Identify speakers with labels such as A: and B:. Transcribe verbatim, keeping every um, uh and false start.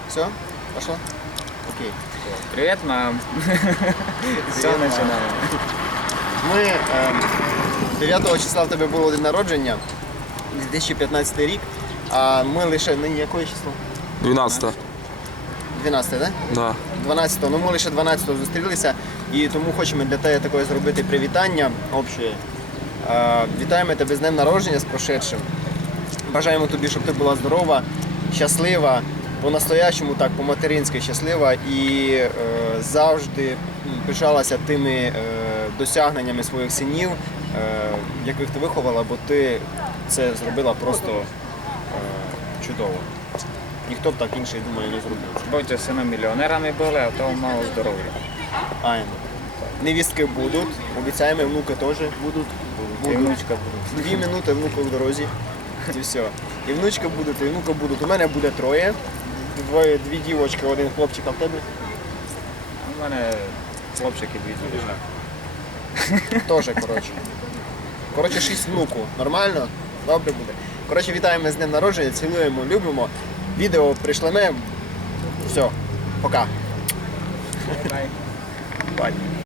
A: Все? Пошло? Окей.
B: Привет, мам. Все,
A: мам.
B: починаємо.
A: Ми ем, дев'ятого числа в тебе було день народження, дві тисячі п'ятнадцятий рік, а ми лише, нині якої число?
C: дванадцяте.
A: дванадцяте, так?
C: Да.
A: дванадцятого, ну ми лише дванадцятого зустрілися і тому хочемо для тебе таке зробити привітання общее. Е, Вітаємо тебе з днем народження, з прошедшим. Бажаємо тобі, щоб ти була здорова, щаслива, по-настоящему, так, по-материнськи щаслива і е, завжди м, пишалася тими е, досягненнями своїх синів, е, яких ти виховала, бо ти це зробила просто е, чудово. Ніхто б так інший, думаю, не зробив.
B: Будьте сини мільйонерами були, а то мало здоров'я.
A: Айно. Невістки будуть, обіцяємо, внуки теж будуть.
B: І внучка буде.
A: Дві минути внука в дорозі. І все. І внучка буде, і внука будуть. У мене буде троє. Двоє, дві дівочки, один хлопчик, а в тебе?
B: У мене хлопчики дві дівчата.
A: Теж, коротше. Коротше, шість внуку. Нормально? Добре буде. Коротше, вітаємо з днем народження, цілуємо, любимо. Відео пришлемо. Все. Пока.
B: Бай. Бай.